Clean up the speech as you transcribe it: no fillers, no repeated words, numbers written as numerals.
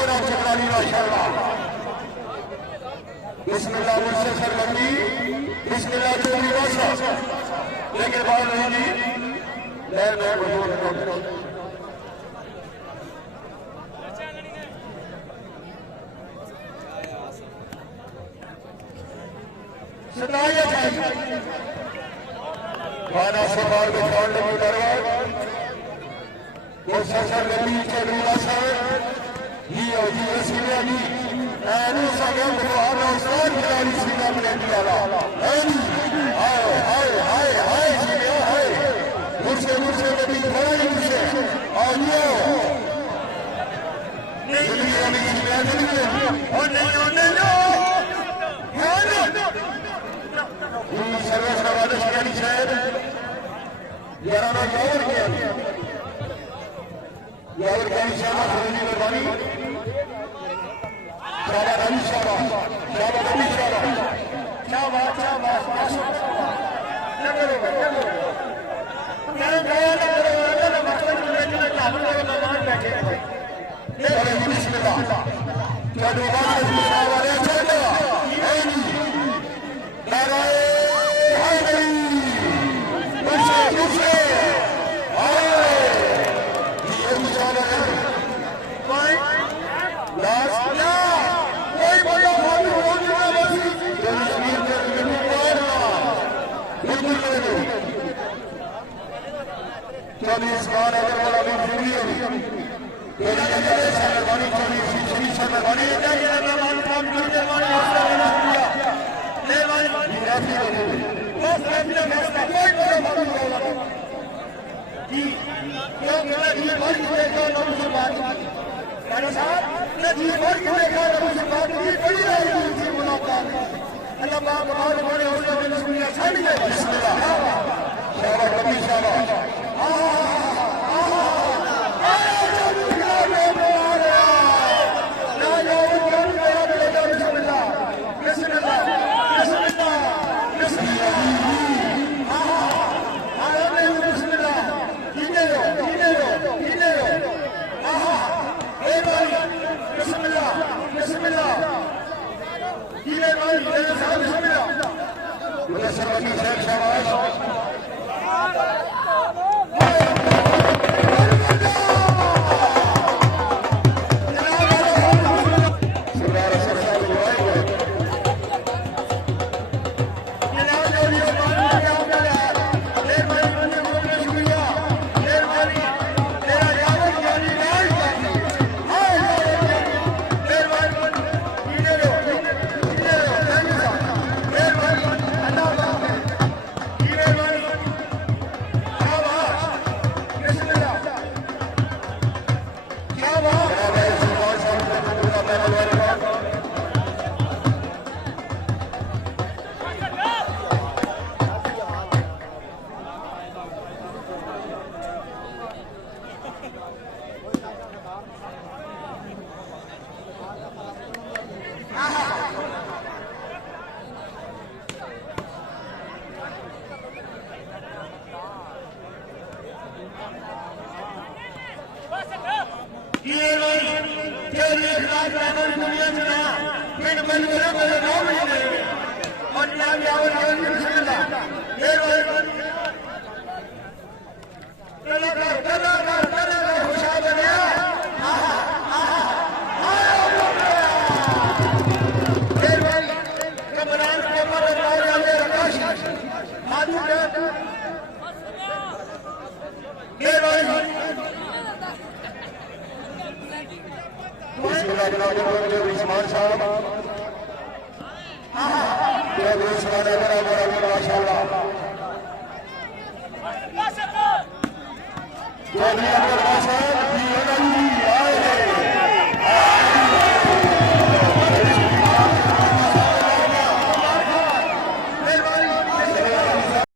मेरा चकरानी माशाअल्लाह। बिस्मिल्लाह मुझसे सरबंदी, बिस्मिल्लाह चोरी बासा, लेकिन बात नहीं जी लहर में मजबूत सुनाइए खाना से बाहर बिछाड़ लगी दरबार मुसलसल नबी चोरी बासा ही और जी रसीला जी ऐनू सगम बुखार उस्ताद खिलाड़ी सीना में दिया ला ऐनी हाय हाय हाय हाय सीना हाय मुझसे नबी खड़ा ही मुझसे आइयो नहीं अभी सीना नहीं और नहीं सर्वे सवाल शियानी शायद याराना यावर किया यावर का निशाना खरीदी मेहरबानी शाबाश अभी शाबाश शाबाश अभी शाबाश शाबाश शाबाश नगरो नगरो मैं गया नगरो मतलब लेकिन चालू लगे मेहमान बैठे हैं ये बिस्मिल्लाह क्या दुआ है वाले चल गया ऐनी नारायण चौबीस बार अगर वाला भी पूरी होगी